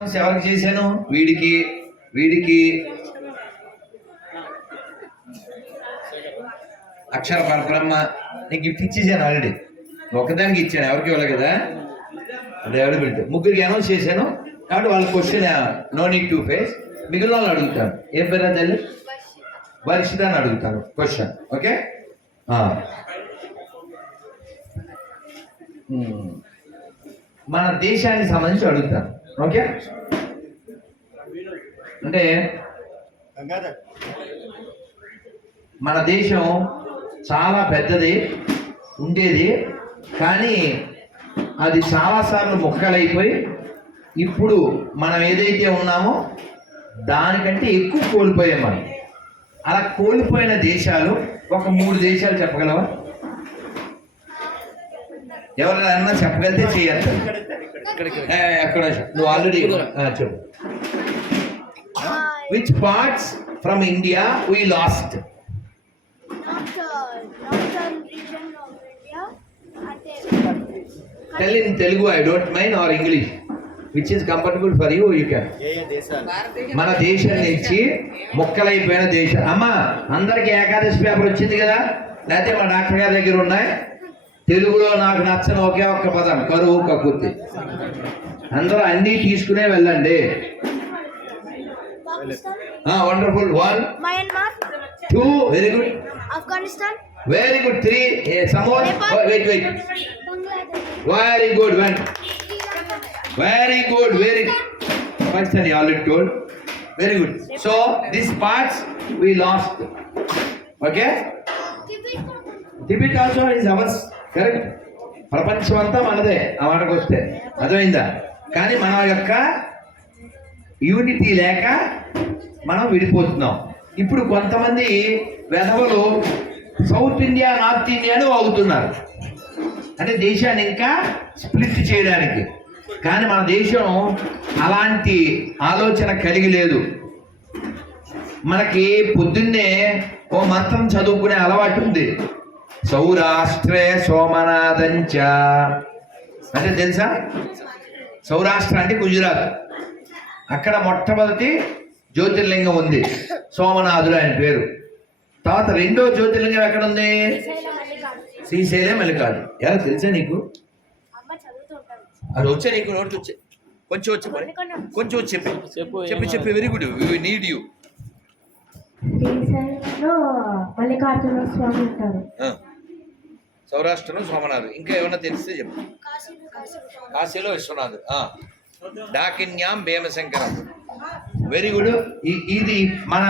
ఎవరికి చేశాను? వీడికి వీడికి అక్షర పరబ్రహ్మ నీకు గిఫ్ట్ ఇచ్చేసాను ఆల్రెడీ. ఒకదానికి ఇచ్చాను, ఎవరికి ఇవ్వలేదు కదా, అది అవైలబిలిటీ. ముగ్గురికి అనౌన్స్ చేశాను కాబట్టి వాళ్ళ question no need to face. మిగిలిన వాళ్ళు అడుగుతాను. ఏం పేరు తల్లి? వర్షిత అని అడుగుతాను క్వశ్చన్. ఓకే, మన దేశానికి సంబంధించి అడుగుతాను. ఓకే, అంటే మన దేశం చాలా పెద్దది ఉండేది, కానీ అది చాలాసార్లు ముక్కలైపోయి ఇప్పుడు మనం ఏదైతే ఉన్నామో దానికంటే ఎక్కువ కోల్పోయాం మనం. అలా కోల్పోయిన దేశాలు ఒక 3 దేశాలు చెప్పగలవా? ఎవరైనా చెప్పగలితే చేయాలి. ఎక్కడ నువ్వు ఆల్రెడీ చెప్పు. Which parts from India we last? Tell in Telugu, I don't mind, or English, which is comfortable for you, you can. మన దేశం నుంచి మొక్కలైపోయిన దేశం. అమ్మా, అందరికి ఏకాదశి పేపర్ వచ్చింది కదా, లేకపోతే మా డాక్టర్ గారి దగ్గర ఉన్నాయి. తెలుగులో నాకు నచ్చని ఒకే ఒక్క పదం కరువు కక్కుర్తి. అందరూ అన్నీ తీసుకునే వెళ్ళండి. Wonderful. 1 2 very good. Afghanistan very good. 3 somewhat wait very good. 1 very good. Pakistan you already told. Very good. So these parts we lost. Okay, Tibet also is ours, correct? ప్రపంచం అంతా మనదే ఆ మాటకు వస్తే, అర్థమైందా? కానీ మన యొక్క యూనిటీ లేక మనం విడిపోతున్నాం. ఇప్పుడు కొంతమంది వెధవలు సౌత్ ఇండియా నార్త్ ఇండియాను అవుతున్నారు, అంటే దేశాన్ని ఇంకా స్ప్లిట్ చేయడానికి. కానీ మన దేశం అలాంటి ఆలోచన కలిగి లేదు. మనకి పొద్దున్నే ఓ మంత్రం చదువుకునే అలవాటు ఉంది. సౌరాష్ట్రే సోమనాథంచ అంటే తెలుసా? సౌరాష్ట్ర అంటే గుజరాత్. అక్కడ మొట్టమొదటి జ్యోతిర్లింగం ఉంది, సోమనాథుడు ఆయన పేరు. తర్వాత రెండో జ్యోతిర్లింగం ఎక్కడ ఉంది? శ్రీశైలం మల్లికార్జున. ఎలా తెలుసా నీకు? అది వచ్చా నీకు? నోటి వచ్చే కొంచెం వచ్చి కొంచెం వచ్చి చెప్పి very good, need you. Mallikarjuna Swami ఉంటారు, సౌరాష్ట్రలో సోమనాథ్. ఇంకా ఏమన్నా తెలిస్తే చెప్పు. కాశీలో విశ్వనాథ్, డాకిన్యాం భీమశంకరం. Very good. ఇది మన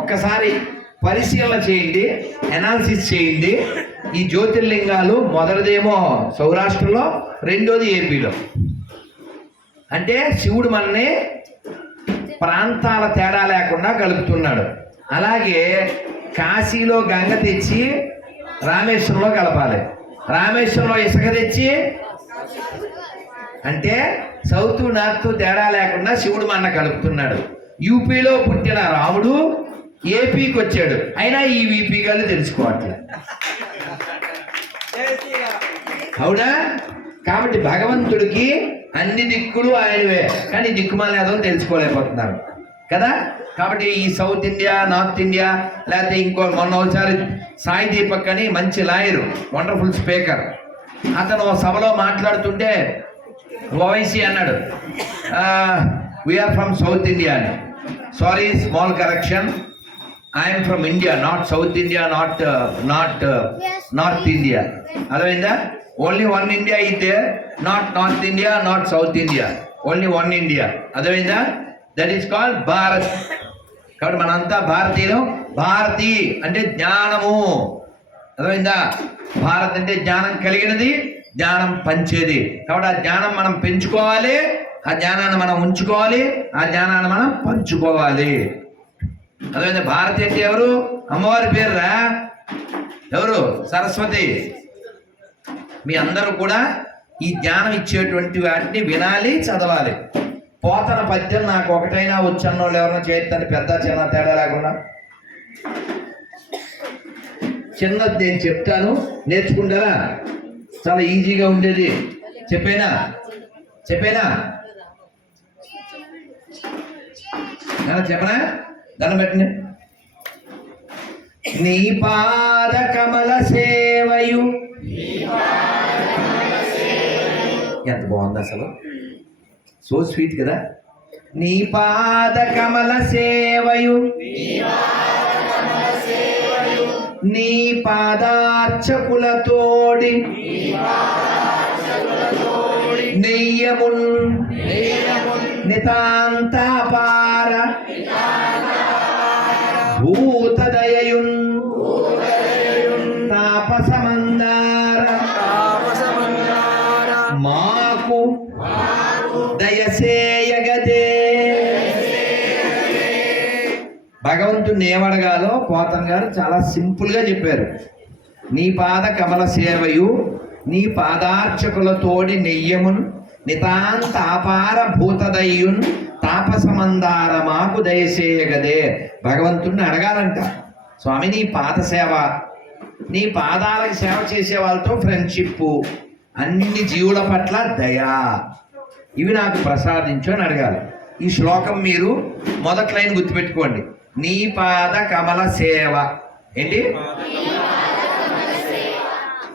ఒక్కసారి పరిశీలన చేయండి, అనాలిసిస్ చేయండి. ఈ జ్యోతిర్లింగాలు మొదటిదేమో సౌరాష్ట్రలో, రెండోది ఏపీలో. అంటే శివుడు మనని ప్రాంతాల తేడా లేకుండా కలుపుతున్నాడు. అలాగే కాశీలో గంగ తెచ్చి రామేశ్వరంలో కలపాలి, రామేశ్వరంలో ఇసుక తెచ్చి, అంటే సౌత్ నార్త్ తేడా లేకుండా శివుడు మన కలుపుతున్నాడు. యూపీలో పుట్టిన రాముడు ఏపీకి వచ్చాడు, అయినా ఈ వీపీ గారు తెలుసుకోవట్లేదు, అవునా? కాబట్టి భగవంతుడికి అన్ని దిక్కులు ఆయనవే, కానీ దిక్కుమాలేదో తెలుసుకోలేకపోతున్నారు కదా. కాబట్టి ఈ సౌత్ ఇండియా నార్త్ ఇండియా, లేకపోతే ఇంకో మొన్న ఒకసారి సాయి దీపక్ అని మంచి లాయరు, వండర్ఫుల్ స్పీకర్, అతను సభలో మాట్లాడుతుంటే ఓవైసీ అన్నాడు, వీఆర్ ఫ్రమ్ సౌత్ ఇండియా అని. Sorry, small correction, I'm from India, not south India, north India. అర్థమైందా? ఓన్లీ వన్ ఇండియా అయితే, not north India, not south India, only one India. అర్థమైందా? That is called Bharat. కాబట్టి మనంతా భారతీయులు. భారతి అంటే జ్ఞానము, అర్థమైందా? భారత్ అంటే జ్ఞానం కలిగినది, జ్ఞానం పంచేది. కాబట్టి ఆ జ్ఞానం మనం పెంచుకోవాలి, ఆ జ్ఞానాన్ని మనం ఉంచుకోవాలి, ఆ జ్ఞానాన్ని మనం పంచుకోవాలి. అర్థమైందా? భారతి అంటే ఎవరు? అమ్మవారి పేరురా. ఎవరు? సరస్వతి. మీ అందరూ కూడా ఈ జ్ఞానం ఇచ్చేటువంటి వాటిని వినాలి, చదవాలి. పోతన పద్యం నాకు ఒకటైనా వచ్చన్నో ఎవరైనా చేస్తాను, పెద్ద చిన్న తేడా లేకుండా. చిన్నది నేను చెప్తాను, నేర్చుకుంటారా? చాలా ఈజీగా ఉండేది. చెప్పేనా చెప్పనా? దండం పెట్టండి. నీ పాద కమల సేవయు. ఎంత బాగుంది అసలు, సో స్వీట్ కదా. నీ పాద కమల సేవయు నీ పాదార్చకులతోడి నెయ్యమున్ నితాంతాపార భూతదయయున్ తాపసమందార మాకు దయసేయగదే. భగవంతుడిని ఏమడగాలో పోతన్ గారు చాలా సింపుల్గా చెప్పారు. నీ పాద కమల సేవయు నీ పాదార్చకులతోడి నెయ్యమున్ నితాంత అపార భూతదయ్యున్ తాపసమందార మాకు దయచేయగదే. భగవంతుడిని అడగాలంట, స్వామి నీ పాద సేవ, నీ పాదాలకు సేవ చేసే వాళ్ళతో ఫ్రెండ్షిప్, అన్ని జీవుల పట్ల దయా, ఇవి నాకు ప్రసాదించు అని అడగాలి. ఈ శ్లోకం మీరు మొదటి లైన్ గుర్తుపెట్టుకోండి. నీ పాద కమల సేవ ఏంటి?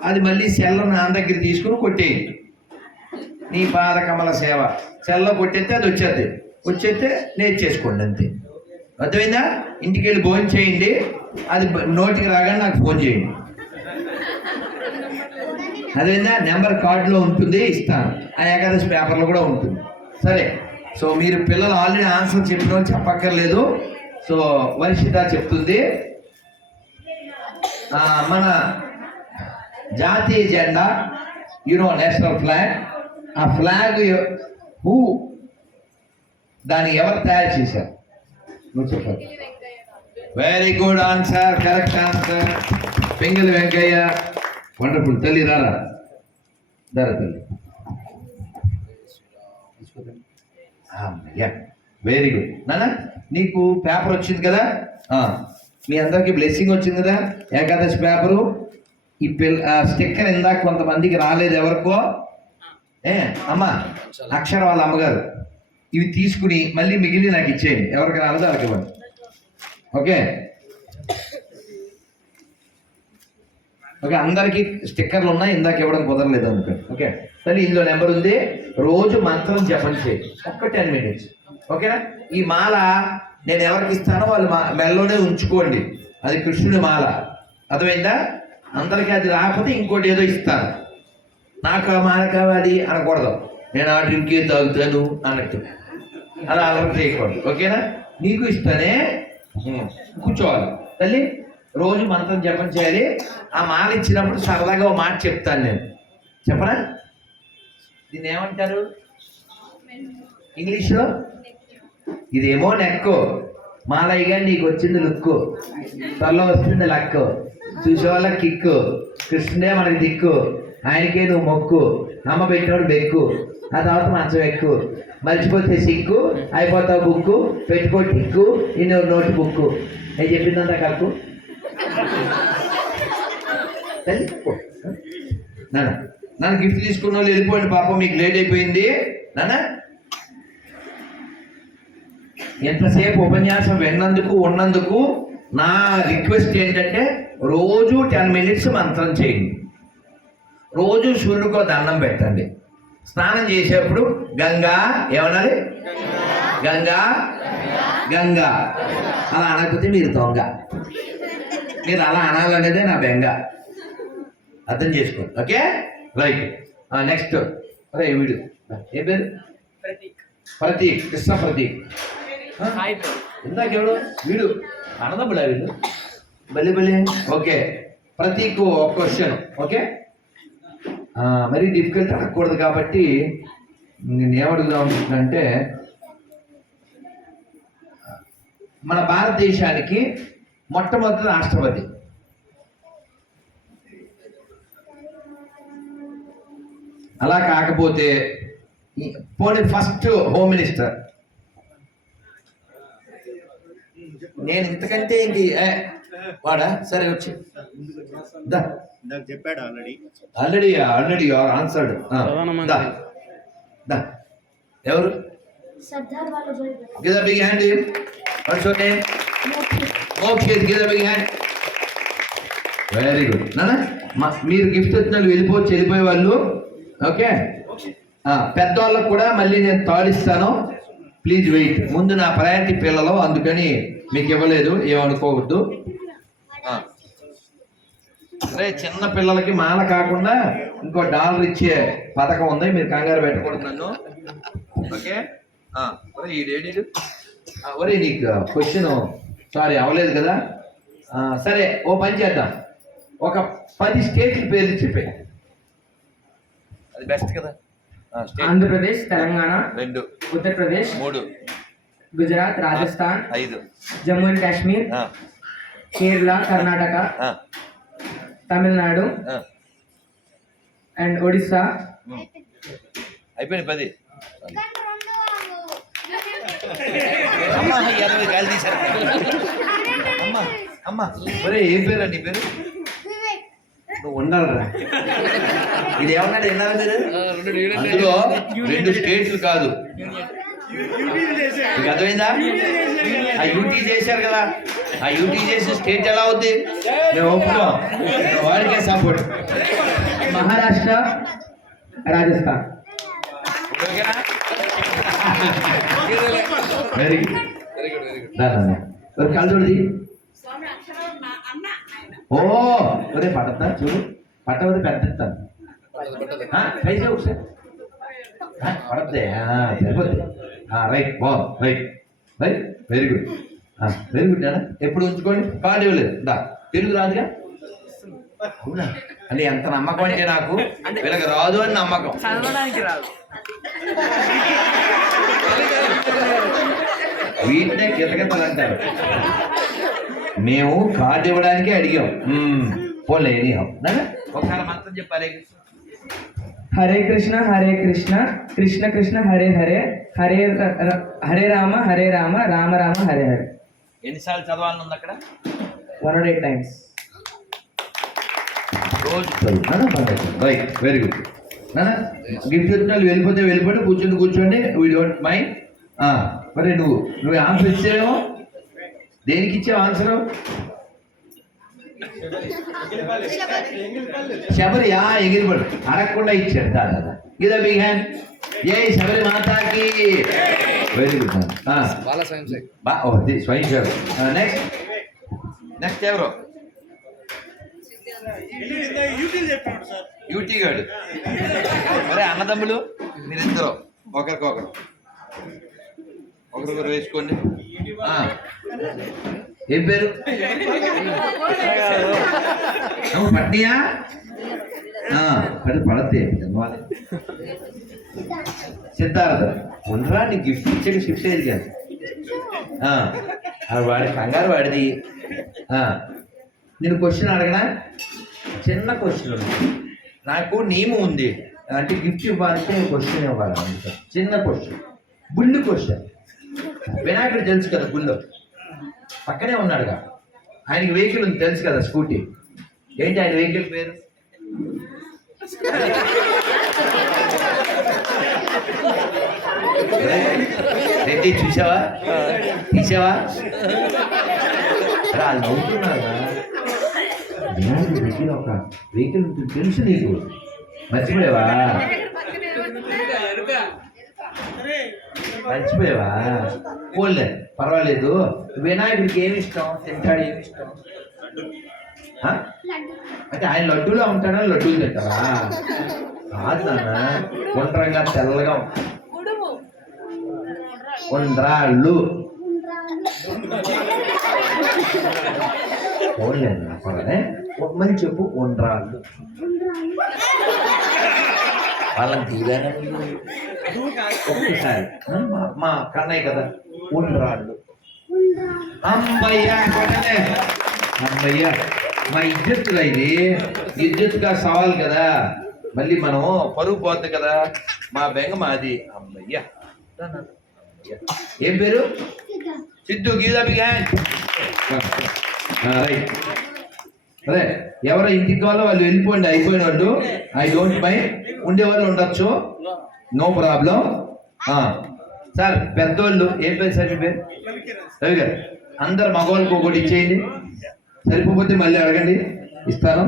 అది మళ్ళీ సెల్ల నా దగ్గర తీసుకుని కొట్టేయండి. నీ పాద కమల సేవ సెల్లో కొట్టేస్తే అది వచ్చేస్తే నేర్చేసుకోండి అంతే. అర్థమైందా? ఇంటికి వెళ్ళి భోజనం చేయండి, అది నోటికి రాగానే నాకు ఫోన్ చేయండి. అదేందా నెంబర్ కార్డులో ఉంటుంది, ఇస్తాను. ఆ ఏకాదశి పేపర్లో కూడా ఉంటుంది. సరే, సో మీరు పిల్లలు ఆల్రెడీ ఆన్సర్ చెప్పిన వాళ్ళు చెప్పక్కర్లేదు. సో వర్షిత చెప్తుంది. మన జాతీయ జెండా, నేషనల్ ఫ్లాగ్, ఆ ఫ్లాగ్ దాన్ని ఎవరు తయారు చేశారు? నువ్వు చెప్పాలి. Very good answer, correct answer. Pingali Venkaiah, wonderful. తల్లి రారా, తల్లి. వెరీ గుడ్ నాన్న. నీకు పేపర్ వచ్చింది కదా, మీ అందరికి బ్లెస్సింగ్ వచ్చింది కదా, ఏకాదశి పేపరు. ఈ స్టిక్కర్ ఇందాక కొంతమందికి రాలేదు, ఎవరికో. అమ్మా అక్షర వాళ్ళ అమ్మగారు ఇవి తీసుకుని మళ్ళీ మిగిలి నాకు ఇచ్చేయండి, ఎవరికి రాలేదో వాళ్ళకి ఇవ్వండి. ఓకే ఓకే, అందరికీ స్టిక్కర్లు ఉన్నాయి, ఇందాక ఇవ్వడం కుదరలేదు అందుకని. ఓకే సరే, ఇందులో నెంబర్ ఉంది. రోజు మంత్రం జపం చేయండి, ఒక్క 10 minutes. ఓకేనా? ఈ మాల నేను ఎవరికి ఇస్తానో వాళ్ళు మెల్లోనే ఉంచుకోండి, అది కృష్ణుడి మాల. అర్థమైందా? అందరికీ అది రాకపోతే ఇంకోటి ఏదో ఇస్తాను. నాకు ఆ మాల కావాలి అనకూడదు, నేను ఆ డ్రింకే తాగుతాను అన్నట్టు అలా అలవాటు చేయకూడదు. ఓకేనా? నీకు ఇస్తానే కూర్చోవాలి. తల్లి రోజు మంత్రం జపం చేయాలి. ఆ మాల ఇచ్చినప్పుడు సరదాగా ఒక మాట చెప్తాను నేను, చెప్పనా? దీన్ని ఏమంటారు ఇంగ్లీష్లో? ఇదేమో నెక్కు, మాలయ్యగా నీకు వచ్చింది లుక్కు, త్వరలో వస్తుంది లక్కు, చూసేవాళ్ళ కిక్కు, కృష్ణుడే మనకి దిక్కు, ఆయనకే నువ్వు మొక్కు, అమ్మ పెట్టినోడు బెక్కు, ఆ తర్వాత మంచం ఎక్కు, మర్చిపోతే సిక్కు, అయిపోతావు బుక్కు, పెట్టుకో టిక్కు, ఇన్ని నోట్ బుక్కు. నేను చెప్పిందంతా కక్కు. నాన్న నన్ను గిఫ్ట్ తీసుకున్న వాళ్ళు వెళ్ళిపోండి, పాపం మీకు లేట్ అయిపోయింది. నాన్న ఎంతసేపు ఉపన్యాసం విన్నందుకు ఉన్నందుకు నా రిక్వెస్ట్ ఏంటంటే రోజు 10 minutes మంత్రం చేయండి, రోజు సూర్యుడికో దండం పెట్టండి, స్నానం చేసేప్పుడు గంగా ఏమనాలి? గంగా గంగా. అలా అనకపోతే మీరు దొంగ, మీరు అలా అనాలనేదే నా బెంగ. అర్థం చేసుకోండి. Okay right. నెక్స్ట్ అరే వీడు ఏ పేరు? ప్రతీక్, కృష్ణ ప్రతీక్. ఇందాక ఎవడు? వీడు అన్నదమ్ముడా వీడు? బలి. ఓకే ప్రతీక్, ఒక క్వశ్చన్. ఓకే మరీ డిఫికల్ట్ అడగకూడదు కాబట్టి నేను ఏమడుగుదాం అనుకుంటున్నానంటే, మన భారతదేశానికి మొట్టమొదటి రాష్ట్రపతి అలా కాకపోతే పోనీ ఫస్ట్ హోమ్ మినిస్టర్. నేను ఇంతకంటే ఏంటి వాడా? సరే వచ్చి చెప్పాడు ఆల్రెడీ ఆన్సర్డ్. ఎవరు? Sardar Vallabhbhai big hand. What's your name? Mokshit. Give the big hand. Very good. నాన్న మీరు గిఫ్ట్ వచ్చిన వాళ్ళు వెళ్ళిపోవచ్చు, వెళ్ళిపోయే వాళ్ళు. ఓకే, పెద్దవాళ్ళకు కూడా మళ్ళీ నేను తాడిస్తాను. Please wait. ముందు నా ప్రయారిటీ పిల్లలు, అందుకని మీకు ఇవ్వలేదు, ఏమనుకోవద్దు. అరే చిన్న పిల్లలకి మాల కాకుండా ఇంకో $1 ఇచ్చే పథకం ఉంది, మీరు కంగారు పెట్టకూడదు నన్ను. ఓకే, ఈ డేడీలు ఒరే నీకు క్వశ్చన్ సారీ అవ్వలేదు కదా. సరే ఓ పని చేద్దాం, ఒక 10 స్టేట్ల పేర్లు చెప్పే, అది బెస్ట్ కదా. Andhra Pradesh, Telangana, 2, Uttar Pradesh, 3, Gujarat, Rajasthan, 5, Jammu and Kashmir, Kerala, Karnataka, Tamil Nadu and Odisha. అయిపోయింది 10. అమ్మా 20 గాలి తీశారు. అమ్మా ఒరే ఏం పేరు నీ పేరు? నువ్వు ఉండాలరా. ఇది ఏమన్నాడు విన్నారా మీరు? అందులో 2 స్టేట్లు కాదు, మీకు అర్థమైందా? ఆ యూటీ చేశారు కదా, ఆ యూటీ చేసి స్టేట్ ఎలా అవుద్ది? మేము ఒప్పుకో, వాడికే support. Maharashtra, Rajasthan. Very good. కాలు చూడది. ఓ ఒరే పడతా చూడు, పట్టవది పెడతాను. ట్రై చేయ ఒకసారి. పడద్దే సరిపోద్ది. రైట్, బాగుంది. Right right, very good, very good. నాన్న ఎప్పుడు ఉంచుకోండి, కార్డు ఇవ్వలేదు. తెలుగు రాదుగా. అవునా అంటే ఎంత నమ్మకం అంటే నాకు వీళ్ళకి రాదు అని నమ్మకం. చదవడానికి రాదు. వీటినే కితకితలు అంటారు. మేము కార్డు ఇవ్వడానికి అడిగాం. పోలే ఒకసారి మంత్రం చెప్పాలి. హరే కృష్ణ హరే కృష్ణ, కృష్ణ కృష్ణ హరే హరే, హరే రామ రామ రామ హరే హరే. ఎన్నిసార్లు చదవాలని ఉంది అక్కడ? 108 times. రోజు రైట్, వెరీ గుడ్. గిఫ్ట్ వచ్చిన వాళ్ళు వెళ్ళిపోతే కూర్చోండి. We don't mind. మరి నువ్వు ఆన్సర్ ఇచ్చావేమో. దేనికి ఇచ్చావు ఆన్సరు? శబరి ఎగిరిపడు అడగకుండా ఇచ్చాడు. దాదా ఇదా బిగ్ హ్యాండ్. ఏ శబరి మాతాకి. Very good. స్వయం సేవ. నెక్స్ట్ ఎవరు? యూటీ గాడు. మరి అన్నదమ్ములు మీరిద్దరు ఒకరికొకరు వేసుకోండి. ఏం పేరు? పట్నియా పడతే సిద్ధార్థ. ఉండరా నీ గిఫ్ట్ ఇచ్చాక షిఫ్ట్ అయ్యేది కాదు. వాడి కంగారు వాడిది. నేను క్వశ్చన్ అడగనా? చిన్న క్వశ్చన్ ఉంది. నాకు నియమం ఉంది, అంటే గిఫ్ట్ ఇవ్వాలంటే క్వశ్చన్ ఇవ్వాలి. అందుకని చిన్న క్వశ్చన్, గుళ్ళు క్వశ్చన్. వినాయకుడు తెలుసు కదా, గుళ్ళో పక్కనే ఉన్నాడుగా. ఆయనకి వెహికల్ ఉంది తెలుసు కదా, స్కూటీ. ఏంటి ఆయన వెహికల్ పేరు? రెడ్డి చూసావా? తీసావా? వాళ్ళు నవ్వుతున్నారా? వినాయకుడి దగ్గర ఒక వెహికల్ ఉంటుంది తెలుసు నీకు, మర్చిపోయావా? పోలే పర్వాలేదు. వినాయకుడికి ఏమి ఇష్టం? తింటాడు. ఏమి ఇష్టం అంటే ఆయన లడ్డూలో ఉంటాడా? లడ్డూలు తింటారా? కాదు నాన్న, గుండ్రంగా తెల్లగా ఉండ్రాళ్ళు. పోలే పర్వాలే, మళ్ళీ చెప్పు. ఉండ్రాళ్ళు వాళ్ళని తీరాను ఒక్కసారి. మా కన్నయ్య కదా, ఉండ్రాళ్ళు. అమ్మయ్యా కొట్టలే. అమ్మయ్యా మా ఇజ్జత్తుగా, ఇది ఇజ్జత్తుగా సవాల్ కదా, మళ్ళీ మనం పరుగు పోద్ది కదా, మా బెంగ మాది. అమ్మయ్యా. ఏం పేరు? Siddhu. Give a big hand. Right. అదే ఎవరో ఇంటికి కావాలో వాళ్ళు వెళ్ళిపోండి, అయిపోయిన వాళ్ళు. I don't mind. ఉండేవాళ్ళు ఉండొచ్చు, నో ప్రాబ్లం. సార్ పెద్దోళ్ళు ఏం పేరు సార్ మీ పేరు? రవి గారు. అందరు మగవాళ్ళకి ఒకటి ఇచ్చేయండి, సరిపోతే మళ్ళీ అడగండి, ఇస్తాను.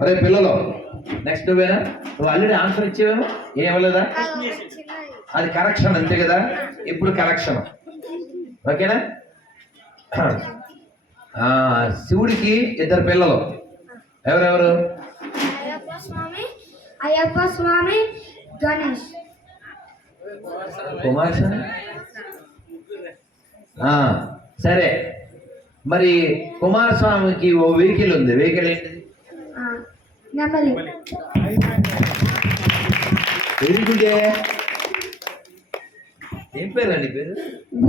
అరే పిల్లలు, నెక్స్ట్ నువ్వేనా? నువ్వు ఆల్రెడీ ఆన్సర్ ఇచ్చేవేమో, ఏం ఇవ్వలేదా? అది కరెక్షన్ అంతే కదా, ఇప్పుడు కరెక్షన్. ఓకేనా? శివుడికి ఇద్దరు పిల్లలు, ఎవరెవరు? అయ్యప్ప స్వామి, గణేష్. కుమారస్వామి. సరే, మరి కుమారస్వామికి ఓ వెహికల్ ఉంది, వెహికల్ ఏంటిది? నెమలి. Very good. ఏం పేరు అండి పేరు?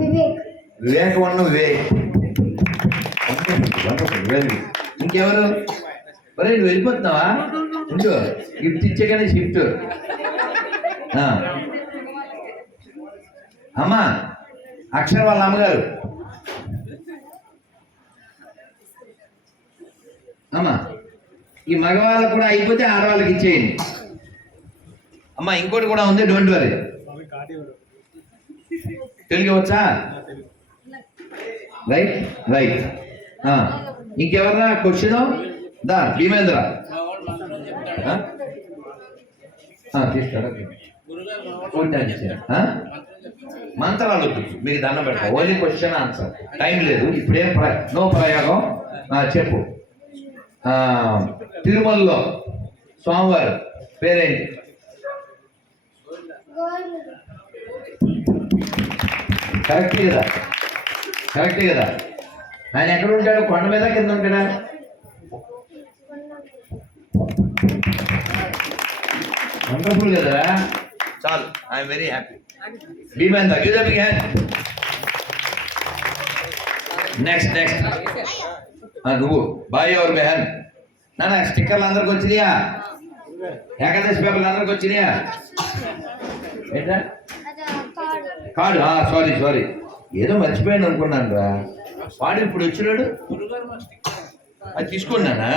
Vivek. Vivek one Vivek. Very good. ఇంకెవరు? మరి నువ్వు వెళ్ళిపోతున్నావా? ఉండు, గిఫ్ట్ ఇచ్చేగానే షిఫ్ట్. అమ్మా, అక్షర వాళ్ళ అమ్మగారు. అమ్మా, ఈ మగవాళ్ళకు కూడా అయిపోతే ఆడవాళ్ళకి ఇచ్చేయండి. అమ్మా, ఇంకోటి కూడా ఉంది, డోంట్ వరీ. తెలుగు వచ్చా? Right right. ఇంకెవరన్నా క్వశ్చన్? దా భీమేంద్ర తీస్తారా? మంత్రాలు వద్దు, మీకు దండం పెడతా. ఓన్లీ క్వశ్చన్ ఆన్సర్, టైం లేదు ఇప్పుడేం. నో ప్రయోగం. చెప్పు. తిరుమలలో స్వామివారు పేరేంటి? కరెక్టే కదా, కరెక్టే కదా. ఆయన ఎక్కడ ఉంటాడు? కొండ మీద కింద ఉంటాడా? వండర్ఫుల్ కదా. చాలు, I'm very happy. Bhimendra, give the big hand. Next next నువ్వు బాయ్ ఎవరు బెహన్? నా స్టిక్కర్లు అందరికి వచ్చినాయా? ఏకాదశి పేపర్లు అందరికి వచ్చినాయా? ఏంటా కార్డు? సారీ సారీ, ఏదో మర్చిపోయాను అనుకున్నాను రా. వాడు ఇప్పుడు వచ్చినాడు, అది తీసుకున్నానా?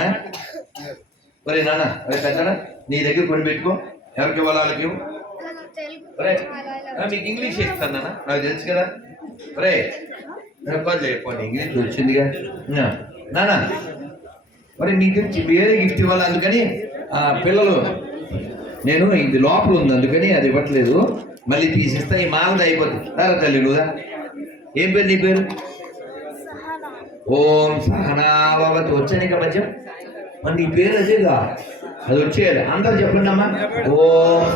ఒరే నాన్న, ఒరే పెద్దనా, నీ దగ్గర కొని పెట్టుకో, ఎవరికి ఇవ్వాలి వాళ్ళకి ఇవ్వు. ఒరే, మీకు ఇంగ్లీష్ ఇస్తాను నాన్న, నాకు తెలుసు కదా. ఒరే పోనీ, ఇంగ్లీష్ వచ్చిందిగా నాన్న. మరి నీకు వేరే గిఫ్ట్ ఇవ్వాలి, అందుకని పిల్లలు నేను ఇది లోపల ఉంది అందుకని అది ఇవ్వట్లేదు, మళ్ళీ తీసిస్తా. ఈ మాలది అయిపోతుంది. సరే తల్లి, నువ్వుదా? ఏం పేరు నీ పేరు? ఓం సహనావతి. వచ్చాను ఇక మధ్య మరి నీ పేరు అదేగా, అది వచ్చేయాలి. అందరు చెప్పండి అమ్మా. ఓం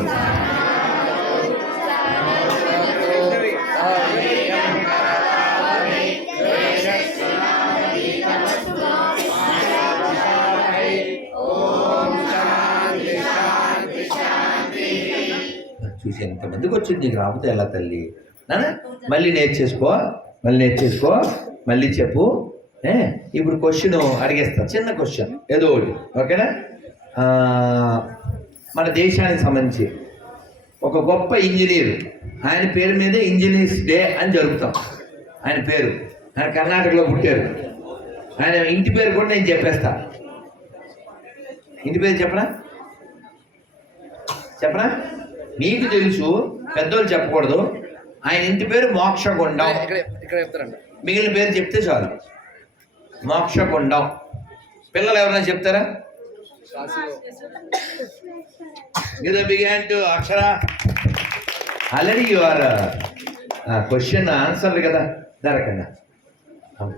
చూసి ఎంతమందికి వచ్చింది, నీకు రాకపోతే ఎలా తల్లి? నాన్న మళ్ళీ నేర్చేసుకో, మళ్ళీ నేర్చేసుకో, మళ్ళీ చెప్పు. ఇప్పుడు క్వశ్చన్ అడిగేస్తా, చిన్న క్వశ్చన్ ఏదో ఒకటి. ఓకేనా? మన దేశానికి సంబంధించి ఒక గొప్ప ఇంజనీర్, ఆయన పేరు మీదే ఇంజనీర్స్ డే అని జరుపుతాం. ఆయన పేరు, ఆయన కర్ణాటకలో పుట్టారు. ఆయన ఇంటి పేరు కూడా నేను చెప్పేస్తా. ఇంటి పేరు చెప్పనా? చెప్పనా? మీకు తెలుసు, పెద్దోళ్ళు చెప్పకూడదు. ఆయన ఇంటి పేరు మోక్షగుండం. మిగిలిన పేరు చెప్తే చాలు. మోక్షగుండం. పిల్లలు ఎవరైనా చెప్తారా? ఇది big to Akshara. Already you are question answer కదా. దరకన్నా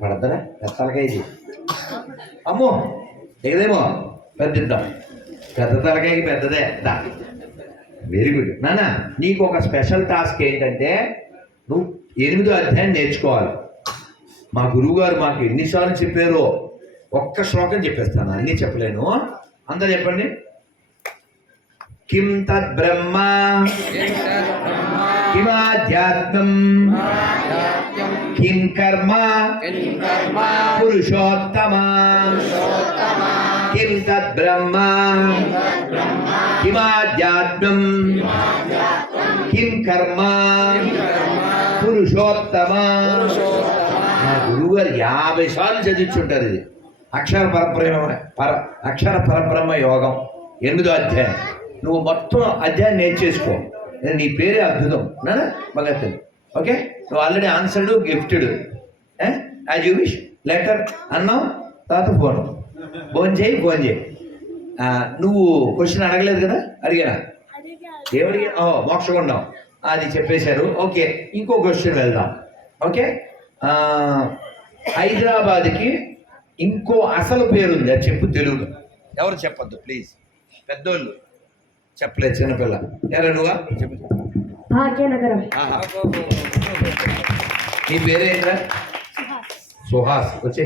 పడద్దరా తలకాయ ఇది. అమ్మో ఏదేమో పెద్దిద్దాం, పెద్ద తలకాయకి పెద్దదే దా. వెరీ గుడ్ నాన్న. నీకు ఒక స్పెషల్ టాస్క్ ఏంటంటే, నువ్వు 8వ అధ్యాయం నేర్చుకోవాలి. మా గురువుగారు మాకు ఎన్నిసార్లు చెప్పారో, ఒక్క శ్లోకం చెప్పేస్తాను, అన్నీ చెప్పలేను. అందరు చెప్పండి. కిం తద్ బ్రహ్మ కిమాధ్యాత్మం కిం కర్మ పురుషోత్తమ. కిం తద్ బ్రహ్మ కిమాధ్యాత్మం కిం కర్మ పురుషోత్తమ. మా గురువుగారు 50 సార్లు చదివించుంటారు. ఇది అక్షర పరబ్రహ్మ యోగం 8వ అధ్యాయం. నువ్వు మొత్తం అధ్యాయం నేర్చేసుకో. నీ పేరే అద్భుతం నాన్న, భగత్. ఓకే, నువ్వు already answered gifted as you wish. Letter అన్నావు, తర్వాత ఫోన్ చేయి. నువ్వు క్వశ్చన్ అడగలేదు కదా, అడిగారా? ఏమడిగా? మోక్షగుండం అది చెప్పేశారు. ఓకే, ఇంకో క్వశ్చన్ వెళ్దాం. ఓకే, హైదరాబాద్కి ఇంకో అసలు పేరుంది, అది చెప్పు తెలుగులో. ఎవరు చెప్పొద్దు ప్లీజ్, పెద్దోళ్ళు చెప్పలేదు, చిన్నపిల్ల. ఎవరా నువ్వా? చెప్పు. భాగ్యనగరం. ఆహా. నీ పేరేంట్రా? సుహాస్. వచ్చే.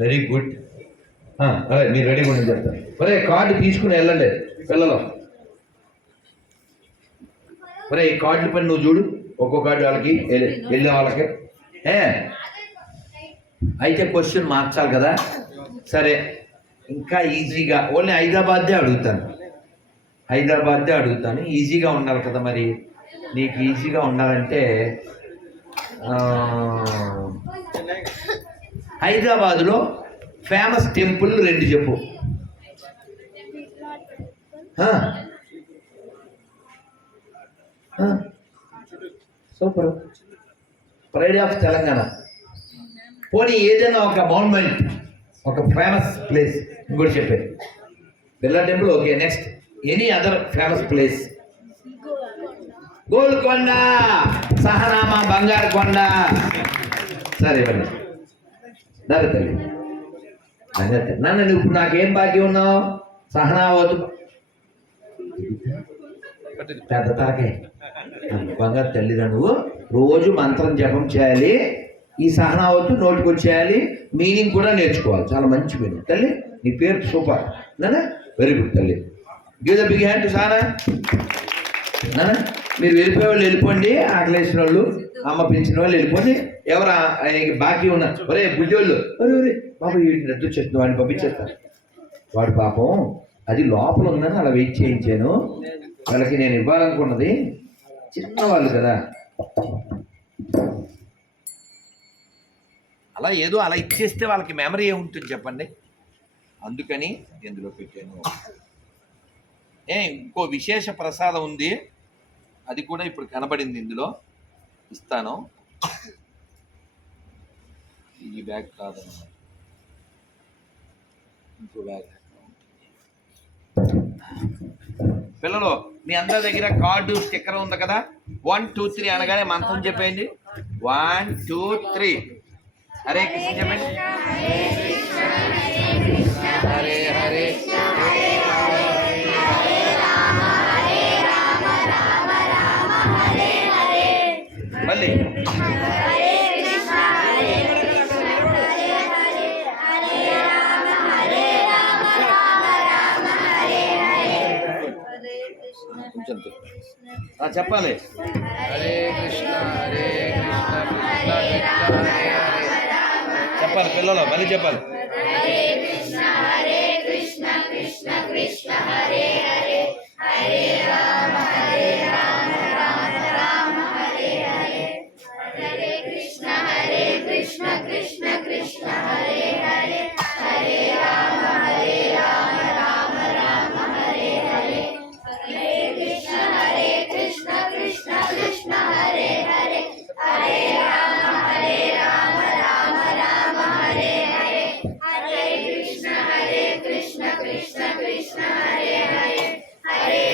Very good. అదే మీరు రెడీగా ఉండి చెప్తాను. ఒరే కార్డు తీసుకుని వెళ్ళండి పిల్లలు. ఒరే ఈ కార్డుల పని నువ్వు చూడు, ఒక్కో కార్డు వాళ్ళకి వెళ్ళే వాళ్ళకి. అయితే క్వశ్చన్ మార్చాలి కదా. సరే, ఇంకా ఈజీగా ఓన్లీ హైదరాబాద్దే అడుగుతాను. ఈజీగా ఉండాలి కదా మరి. నీకు ఈజీగా ఉండాలంటే హైదరాబాదులో ఫేమస్ టెంపుల్ 2 చెప్పు. సూపర్. Pride of Telangana. పోనీ ఏదైనా ఒక మౌన్మెంట్, ఒక ఫేమస్ ప్లేస్ ఇంకోటి చెప్పే. Birla temple okay. Next any other famous place? Golconda, సహనామా, బంగారు కొండ. సరే ఇవ్వండి. దాని తల్లి నన్ను నువ్వు నాకేం బాకీ ఉన్నావు? సహనావతు పెద్ద తరకే బంగారు తల్లిదా. నువ్వు రోజు మంత్రం జపం చేయాలి, ఈ సహనావతు నోటికి వచ్చేయాలి, మీనింగ్ కూడా నేర్చుకోవాలి. చాలా మంచి మీనింగ్ తల్లి. నీ పేరు సూపర్ నానా, వెరీ గుడ్ తల్లి. Give the big hand to Sana. నానా మీరు వెళ్ళిపోయే వాళ్ళు వెళ్ళిపోండి, ఆకలేసిన వాళ్ళు, అమ్మ పిలిచిన వాళ్ళు వెళ్ళిపోండి. ఎవరు బాకీ ఉన్నారు? ఒరే బుడ్డోళ్ళు, ఒరే బాబు నిద్ర చేస్తుంది, వాడిని పంపించేస్తాను. వాడు పాపం అది లోపల ఉందని అలా వెయిట్ చేయించాను. వాళ్ళకి నేను ఇవ్వాలనుకున్నది చిన్నవాళ్ళు కదా, అలా ఏదో అలా ఇచ్చేస్తే వాళ్ళకి మెమరీ ఏముంటుంది చెప్పండి. అందుకని ఎందులో పెట్టాను. ఇంకో విశేష ప్రసాదం ఉంది, అది కూడా ఇప్పుడు కనబడింది ఇందులో, ఇస్తాను. ఈ బ్యాగ్ కాదన్నమాట, ఇంకో బ్యాగ్. పిల్లలు మీ అందరి దగ్గర కార్డు స్టిక్కర్ ఉంది కదా. 1 2 3 అనగానే మంత్రం చెప్పేయండి. 1 2 3 హరే కృష్ణ చెప్పండి. హరే హరే మళ్ళీ చెప్పాలి. హరే కృష్ణ హరే కృష్ణ కృష్ణ కృష్ణ హరే హరే. చెప్పాలి పిల్లలు, మళ్ళీ చెప్పాలి. హరే కృష్ణ హరే కృష్ణ కృష్ణ కృష్ణ హరే హరే, హరే రామ రామ రామ హరే హరే. హరే కృష్ణ కృష్ణ కృష్ణ హరే హరే, హరే రామ రామ రామ హరే హరే. హరే కృష్ణ కృష్ణ కృష్ణ హరే హరే, హరే రామ రామ రామ హరే హరే. హరే కృష్ణ కృష్ణ కృష్ణ హరే హరే, హరే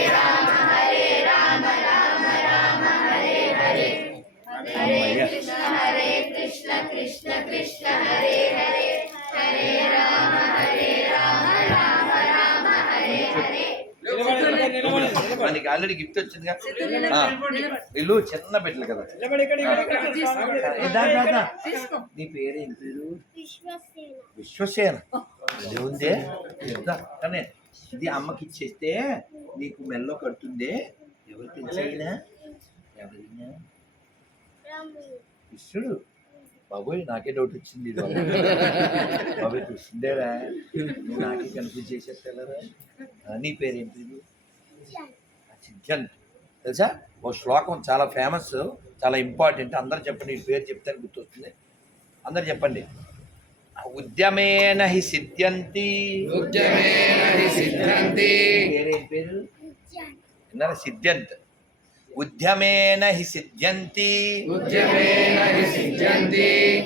రామ రామ రామ హరే హరే. హరే కృష్ణ కృష్ణ కృష్ణ హరే హరే, హరే రామ రామ రామ హరే హరే. మనకి ఆల్రెడీ గిఫ్ట్ వచ్చిందిగా. ఇల్లు చిన్న బిడ్డలు కదా. నీ పేరేం పేరు? విశ్వసేన. ఉందే కానీ ఇది అమ్మకి ఇచ్చేస్తే నీకు మెల్లో కడుతుందే. ఎవరు తెలిసైనా ఎవరైనా కృష్ణుడు. బాబోయ్ నాకే డౌట్ వచ్చింది. బాబోయ్ కృష్ణుడేరా, నువ్వు నాకే కన్ఫ్యూజ్ చేసేస్తారా. నీ పేరేం పేరు? సిద్ధాంత్. తెలుసా ఓ శ్లోకం చాలా ఫేమస్, చాలా ఇంపార్టెంట్. అందరు చెప్పండి, ఈ పేరు చెప్తే గుర్తొస్తుంది. అందరు చెప్పండి. ఉద్యమేన హి సిద్ధ్యంతి. ఉద్యమేన హి సిద్ధ్యంతి. పేరేం పేరు? విన్నారా? సిద్ధ్యంత్. ఉద్యమేన హి సిద్ధ్యంతి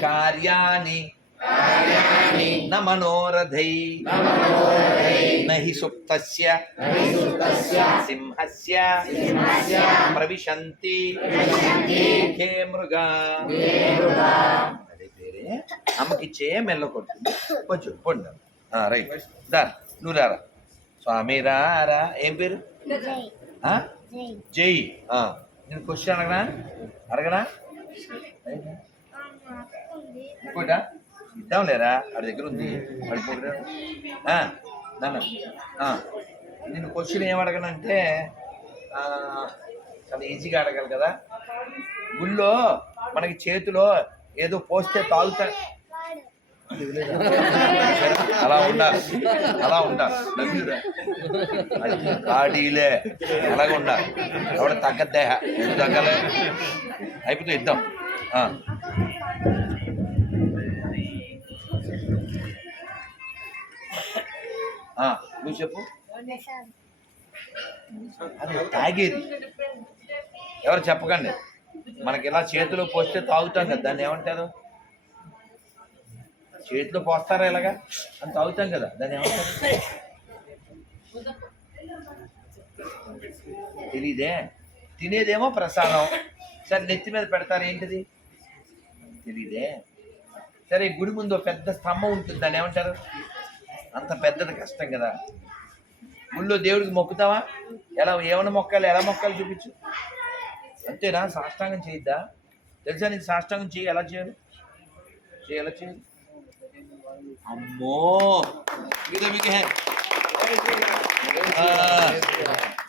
కార్యాణి న మనోరథై నహి సుప్తస్య సింహస్య ప్రవిశంతి హే మృగా. అదే పేరే అమ్మకిచ్చే మెల్ల కొట్టు కొంచెం పొండు. రైట్ దా నువ్వు రారా. స్వామి రారా. ఏం పేరు? జై. నేను క్వశ్చన్ అడగనా ఇంకోటా ఇద్దాం లేరా, వాడి దగ్గర ఉంది పడిపోరా. నాన్న నేను క్వశ్చన్ ఏం అడగనంటే చాలా ఈజీగా అడగాలి కదా. గుళ్ళో మనకి చేతిలో ఏదో పోస్తే తాగుతా, అలా ఉండాలి, అలా ఉండాలి. నవ్వురా కాడీలే అలాగ ఉండాలి. ఎవడ తగ్గద్దే, ఎందుకు తగ్గలే, అయిపోతే ఇద్దాం. నువ్వు చెప్పు. అది తాగేది ఎవరు చెప్పకండి. మనకి ఇలా చేతిలో పోస్తే తాగుతాం కదా, దాన్ని ఏమంటారు? చేతిలో పోస్తారా ఇలాగా అని తాగుతాం కదా, దాన్ని ఏమంటారు? తెలీదే. తినేదేమో ప్రసాదం. సరే నెత్తి మీద పెడతారు, ఏంటిది తెలీదే. సరే గుడి ముందు పెద్ద స్తంభం ఉంటుంది, దాన్ని ఏమంటారు? అంత పెద్దది కష్టం కదా. గుళ్ళో దేవుడికి మొక్కుతావా? ఎలా ఏమైనా మొక్కాలి, ఎలా మొక్కాలి చూపించు. అంతేనా? సాష్టాంగం చేయొద్దా? తెలుసా నీకు సాష్టాంగం చేయి? ఎలా చేయాలి? ఎలా చేయాలి? అమ్మో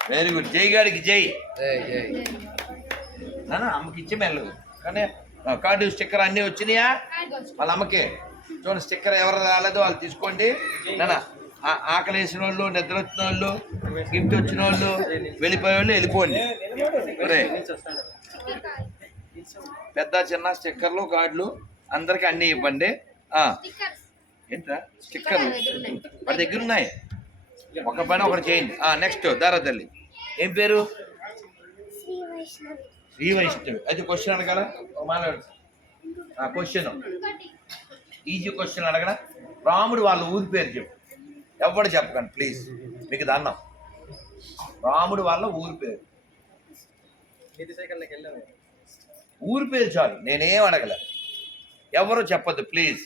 వెరీ గుడ్. జై గాడికి జై. నాన్న అమ్మకి ఇచ్చే మెల్లదు కానీ కార్డు స్టిక్కర్ అన్నీ వచ్చినాయా? వాళ్ళ అమ్మకి చూడండి, స్టిక్కర్ ఎవరు రాలేదో వాళ్ళు తీసుకోండి. నాన్న ఆకలి వేసిన వాళ్ళు, నిద్ర వచ్చిన వాళ్ళు, గిఫ్ట్ వచ్చిన వాళ్ళు, వెళ్ళిపోయే వాళ్ళు వెళ్ళిపోండి. అరే పెద్ద చిన్న స్టిక్కర్లు కార్డులు అందరికి అన్నీ ఇవ్వండి. ఏంట్రా స్టిక్కర్లు వాడి దగ్గర ఉన్నాయి, ఒక పని ఒకటి చేయండి. నెక్స్ట్ దారా తల్లి ఏం పేరు? శ్రీ వైష్ణవి. అయితే క్వశ్చన్ అడగాల మాట్లాడు. క్వశ్చన్ ఈజీ క్వశ్చన్ అడగరా. రాముడు వాళ్ళ ఊరి పేరు చెప్పు. ఎవడు చెప్పకండి ప్లీజ్, మీకు దన్నం. రాముడు వాళ్ళ ఊరి పేరు, ఊరి పేరు చాలు, నేనేం అడగలే. ఎవరు చెప్పద్దు ప్లీజ్.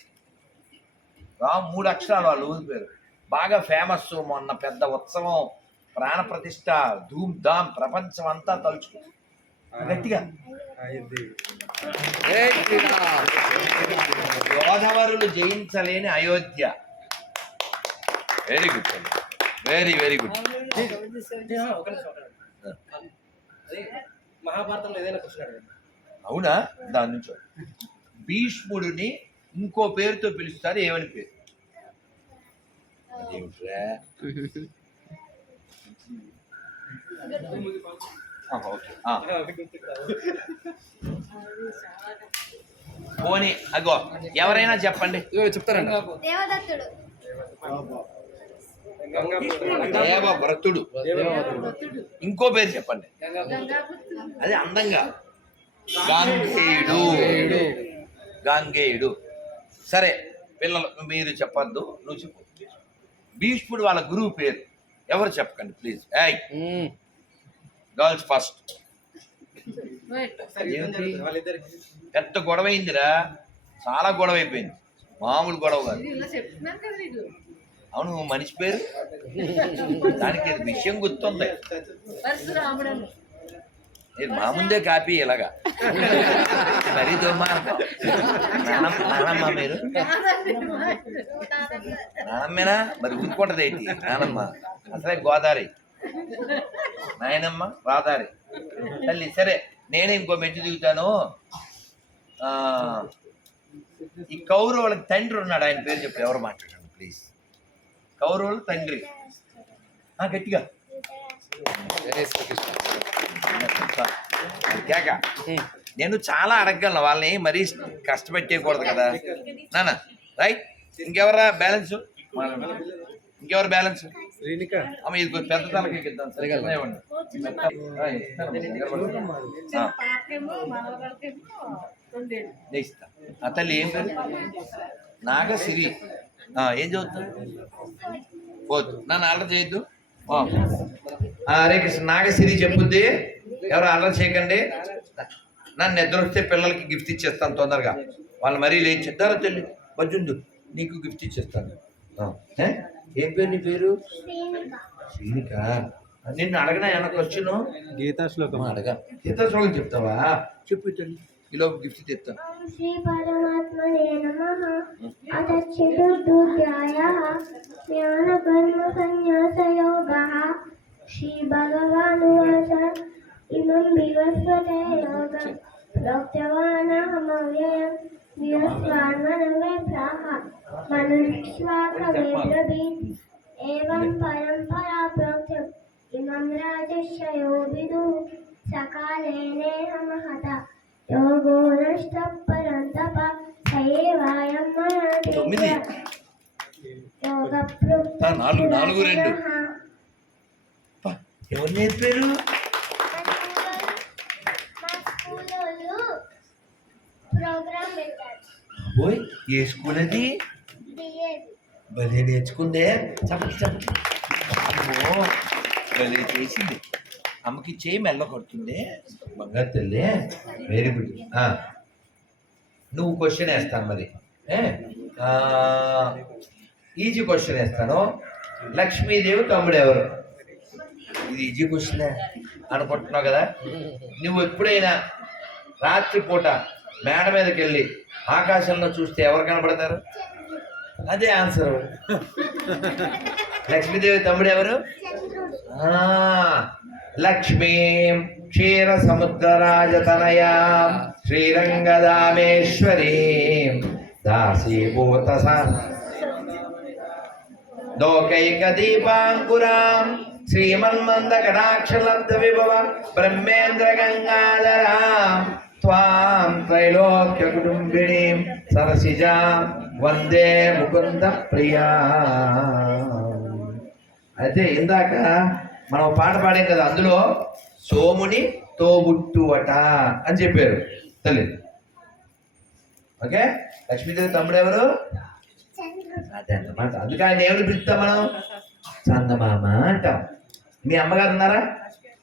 3 అక్షరాలు వాళ్ళ ఊరి పేరు. బాగా ఫేమస్. మొన్న పెద్ద ఉత్సవం, ప్రాణ ప్రతిష్ట, ధూమ్ ధామ్, ప్రపంచం అంతా తలుచుకో గట్టిగా. గోదావరులు జయించలేని Ayodhya. Very good, very very good. మహాభారతంలో ఏదైనా క్వశ్చన్ అడగండి. అవునా? దాని నుంచి భీష్ముడిని ఇంకో పేరుతో పిలుస్తారు, ఏమని పేరు? అదేమిట్రా? పోనీ అగో ఎవరైనా చెప్పండి. చెప్తారండి. దేవదత్తుడు. దేవవ్రతుడు. ఇంకో పేరు చెప్పండి. అది అందంగా గాంగేయుడు. గాంగేయుడు. సరే పిల్లలు మీరు చెప్పద్దు, నువ్వు చెప్పు. భీష్ముడు వాళ్ళ గురువు పేరు ఎవరు చెప్పకండి ప్లీజ్. Girls first. పెద్ద గొడవ అయిందిరా, చాలా గొడవ అయిపోయింది, మామూలు గొడవ కాదు. అవును మనిషి పేరు, దానికి విషయం గుర్తుంది. మా ముందే కాపీ ఇలాగా మరీ దుర్మార్గం. నానమ్మ మీరు నానమ్మేనా? మరి ఊరుకుంటది ఏంటి నానమ్మ? అసలే గోదావరి, నాయనమ్మ రాదారి తల్లి. సరే నేనే ఇంకో మెట్టు దిగుతాను. ఈ కౌరవులకి తండ్రి ఉన్నాడు, ఆయన పేరు చెప్పి ఎవరు మాట్లాడండి ప్లీజ్. కౌరవుల తండ్రి గట్టిగా కేక. నేను చాలా అడగలను వాళ్ళని, మరీ కష్టపెట్టేయకూడదు కదా నాన్న. రైట్. ఇంకెవరా బ్యాలెన్స్? ఇంకెవరు బ్యాలెన్స్? అమ్మ ఇది కొంచెం పెద్ద తలకి ఇద్దాం సరిగా ఇవ్వండి. నేను ఇస్తా. ఆ తల్లి ఏం పేరు? నాగసిరి. ఏం చదువుతావు? పోదు నన్ను అల్లరి చేయొద్దు. హరే కృష్ణ. నాగసిరి చెప్పుద్ది. ఎవరు అల్లరి చేయకండి. నన్ను నిద్ర వస్తే పిల్లలకి గిఫ్ట్ ఇచ్చేస్తాను తొందరగా. వాళ్ళు మరీ లేచిద్దారో తెలి బజ్జుండు నీకు గిఫ్ట్ ఇచ్చేస్తాను. ఏం పేరు నీ పేరు? శ్రీనిక. నిన్ను అడగనా ఏమన్నా క్వశ్చన్? గీతా శ్లోకం అడగ. గీతా శ్లోకం చెప్తావా? చెప్పు తల్లి. ఈలో గిఫ్ట్ తెస్తాను. శ్రీ పరమాత్మనే నమః. అథ చతుర్థోధ్యాయః జ్ఞానకర్మ సన్యాసయోగః. శ్రీ భగవానువాచ ఇమం వివస్వతే యోగం ప్రోక్తవానహమవ్యయం వివస్వాన్మనమే ప్రాహ మనుష్వాకవేబ్రవీత్ ఏవం పరంపరా ప్రోక్తం ఇమం రాజర్షయో విదుః సకాలేనేహ మహత యోగో నష్ట పరంతప సయేవాయం మనాతి 9 యోగ ప్రోక్త 4 ఎవరు నేర్పారు? ప్రోగ్రామ్ పెట్టారు. ఓయ్ ఏ స్కూల్ అది? భలే నేర్చుకుందే. చెప్పండి చెప్పండి. అమ్మో భలే చేసింది. అమ్మకి చేయి మెల్ల కొడుతుంది. బంగారు తల్లి. Very good. నువ్వు క్వశ్చన్ వేస్తాను మరి. ఈజీ క్వశ్చన్ వేస్తాను. లక్ష్మీదేవి తమ్ముడు ఎవరు? ఇది ఈజీ క్వశ్చనే అనుకుంటున్నావు కదా. నువ్వు ఎప్పుడైనా రాత్రిపూట మేడ మీదకి వెళ్ళి ఆకాశంలో చూస్తే ఎవరు కనపడతారు? అదే ఆన్సర్. లక్ష్మీదేవి తమ్ముడు ఎవరు? లక్ష్మీం క్షీర సముద్రరాజతనయా శ్రీరంగదామేశ్వరీం దాసీభూత లోకైక దీపాంకురాం శ్రీమన్మంద కటాక్షలబ్ధ విభవ బ్రహ్మేంద్ర గంగాధరాం త్వాం త్రైలోక్య కుటుంబినీం సరసిజాం వందే ముకుంద ప్రియా. అయితే ఇందాక మనం పాట పాడాం కదా, అందులో సోముని తోబుట్టువట అని చెప్పారు తల్లి. ఓకే. లక్ష్మీదేవి తమ్ముడు ఎవరు? అదే అన్నమాట. అందుకే ఆయన ఏమని పిలుస్తాం మనం? చందమామ అంటాం. మీ అమ్మగారు ఉన్నారా?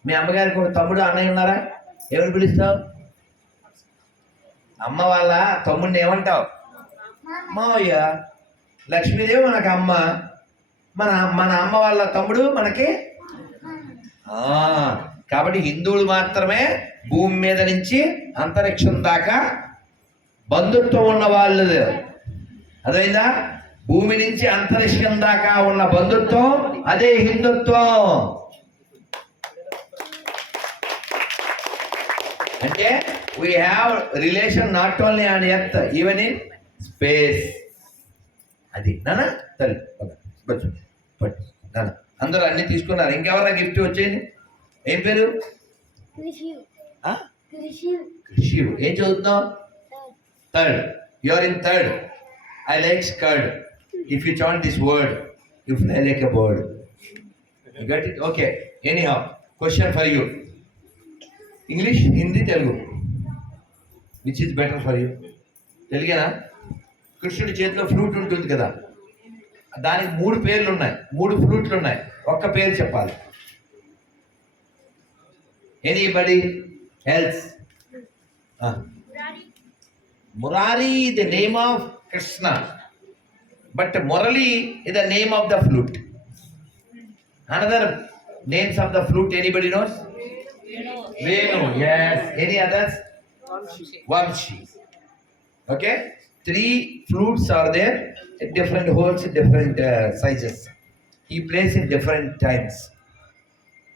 మీ అమ్మగారికి ఒక తమ్ముడు అన్నయ్య ఉన్నారా? ఏమని పిలుస్తావు? అమ్మ వాళ్ళ తమ్ముడిని ఏమంటావు? మావయ్య. లక్ష్మీదేవి మనకు అమ్మ. మన అమ్మ వాళ్ళ తమ్ముడు మనకి. కాబట్టి హిందువులు మాత్రమే భూమి మీద నుంచి అంతరిక్షం దాకా బంధుత్వం ఉన్న వాళ్ళు. అదైందా? భూమి నుంచి అంతరిక్షం దాకా ఉన్న బంధుత్వం అదే హిందుత్వం. అంటే we have relation not only on earth even in space. అది నాన్న తల్లి నాన్న అందరూ అన్ని తీసుకున్నారు. ఇంకెవరైనా గిఫ్ట్ వచ్చేయండి. ఏం పేరు? కృషి. ఏం చదువుతున్నావు? Third. You are in third. I like skirt. If you chant this word, you fly like a bird. You got it? Okay. Anyhow, question for you. English, Hindi, Telugu. Which is better for you? Telugana? కృష్ణుడి చేతిలో flute ఉంటుంది కదా, దానికి 3 పేర్లు ఉన్నాయి, 3 ఫ్లూట్లు ఉన్నాయి. ఒక్క పేరు చెప్పాలి. Anybody else? Murari is the name of Krishna, but Murali is the name of the flute. Another names of the flute, anybody knows? Venu. Yes. Any others? Vamshi. Okay. 3 flutes are there at different holes, different sizes. He plays in different times.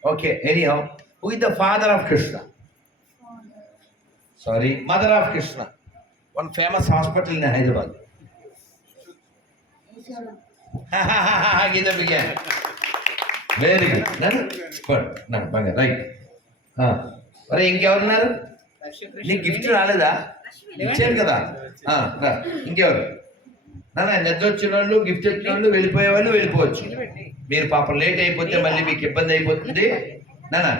Okay. Anyhow, who is the father of Krishna? Sorry, mother of Krishna. One famous hospital in Hyderabad. Give them again. Very good. Good. Right. మరి ఇంకెవరున్నారు? నీకు gift రాలేదా? ఇచ్చారు కదా. ఇంకెవరు? నాన్న నిద్ర వచ్చిన వాళ్ళు, గిఫ్ట్ వచ్చిన వాళ్ళు, వెళ్ళిపోయే వాళ్ళు వెళ్ళిపోవచ్చు. మీరు పాపం లేట్ అయిపోతే మళ్ళీ మీకు ఇబ్బంది అయిపోతుంది నానా.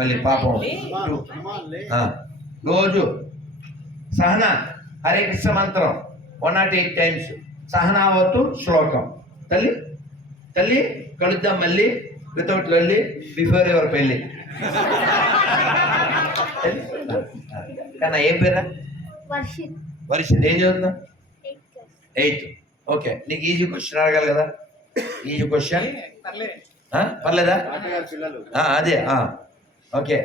మళ్ళీ పాపం ఆ, రోజు సహన హరే కృష్ణ మంత్రం 108 times సహనావతు శ్లోకం. తల్లి తల్లి కలుద్దాం మళ్ళీ వితౌట్ లొల్లి బిఫోర్ యువర్ పెళ్ళి. కన్నా ఏం పేరా? వర్షిత్ వర్షిత్. ఏం చదువుతున్నా? 8th. ఓకే, నీకు ఈజీ క్వశ్చన్ అడగాలి కదా. ఈజీ క్వశ్చన్ పర్లేదా? అదే ఓకే.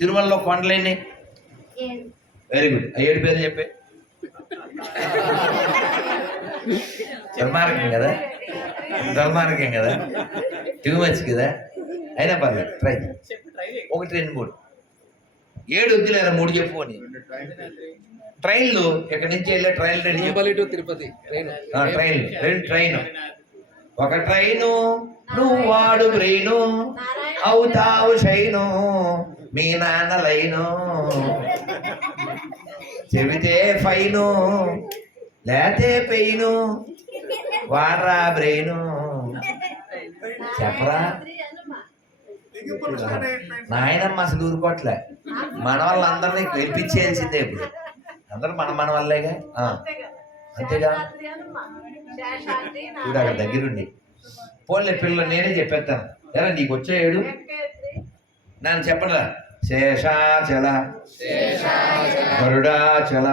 తిరుమలలో కొండలేని? Very good. 7 పేర్లు చెప్పే. దుర్మార్గం కదా, దుర్మార్గం కదా, టూ మచ్ కదా. అయినా పర్లేదు, ట్రై. 1 2 3 7 వద్దులేరా, 3 చెప్పు అని. ట్రైన్లు ఎక్కడి నుంచి వెళ్ళే train ready? Tirupati train, 2 train. ఒక ట్రైను నువ్వు వాడు బ్రెయిను, అవుతావు షైను, మీ నాన్న లైను, చెబితే ఫైను, లేతే పెయిను, వాడరా బ్రెయిను. చెప్పరా నాయనమ్మ అసలు ఊరుకోట్లే. మన వాళ్ళందరినీ గెలిపించేయాల్సిందే ఇప్పుడు. అందరూ మన వాళ్ళేగా. అంతేగా చూడు అక్కడ దగ్గరుండి. పోన్లే పిల్లలు నేనే చెప్పేస్తాను. ఎలా నీకు వచ్చే 7 నన్ను చెప్పరా? శేషాచల, గరుడాచల,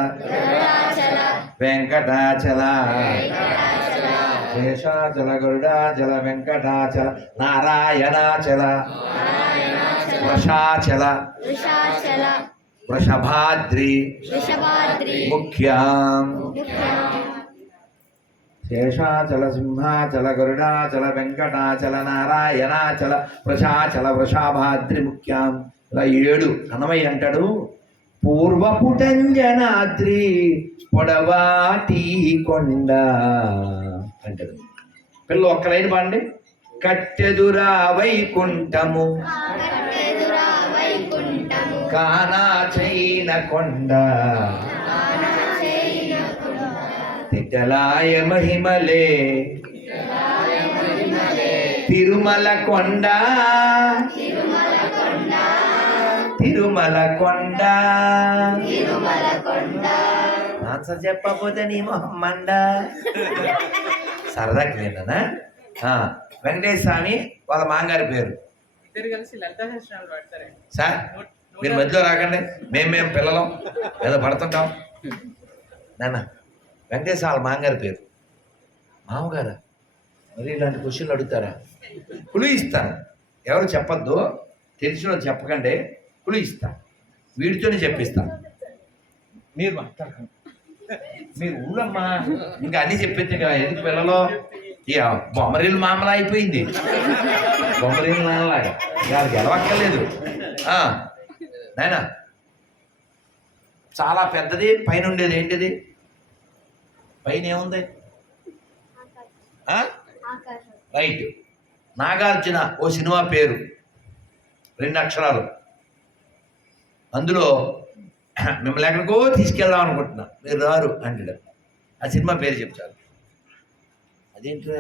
వెంకటాచల, శేషాచల, గరుడాచల, వెంకటాచల, నారాయణాచల, వృషాచల, వృషభాద్రి, ముఖ్యాం. శేషాచల, సింహాచల, గరుడాచల, వెంకటాచల, నారాయణాచల, వృషాచల, వృషభాద్రి, ముఖ్యాం. ఇలా 7 అన్నమయ్య అంటాడు. పూర్వపుటంజనాద్రి పొడవాటి కొండ అంటాడు. పిల్లలు ఒక్క లైన్ పాడండి. కట్టెదురా వైకుంఠము కానా చైన కొండ, తిట్టలాయ మహిమలే తిరుమల కొండ, తిరుమల కొండ. ఆన్సర్ చెప్పకపోతే నీ మొహం మండ. సరదాకి విన్నానా? వెంకటేశ్వర స్వామి వాళ్ళ మాంగారి పేరు. సార్ మీరు మధ్యలో రాకండి, మేము పిల్లలం ఏదో పడుతుంటాం. నాన్న వెంకటేశ్వర వాళ్ళ మాంగారి పేరు. మామగారా? మరి ఇలాంటి క్వశ్చన్లు అడుగుతారా? కులు ఇస్తాను, ఎవరు చెప్పద్దు, తెలిసిన చెప్పకండి. కులు ఇస్తాను, వీడితోనే చెప్పిస్తాను. మీరు మాట్లాడకండి, మీరు ఊళ్ళమ్మా ఇంకా అన్నీ చెప్పేస్తే కదా. ఎందుకు పిల్లలు బొమ్మరీలు మామలా అయిపోయింది. బొమ్మరీలు నాన్నలాగా దానికి గెలవక్కర్లేదు. నాయనా చాలా పెద్దది పైన ఉండేది ఏంటిది? పైన ఏముంది? రైట్. నాగార్జున ఓ సినిమా పేరు, 2 అక్షరాలు. అందులో మిమ్మల్ని ఎక్కడికో తీసుకెళ్దాం అనుకుంటున్నా, మీరు రారు అంటాడు. ఆ సినిమా పేరు చెప్తారు. అదేంటి?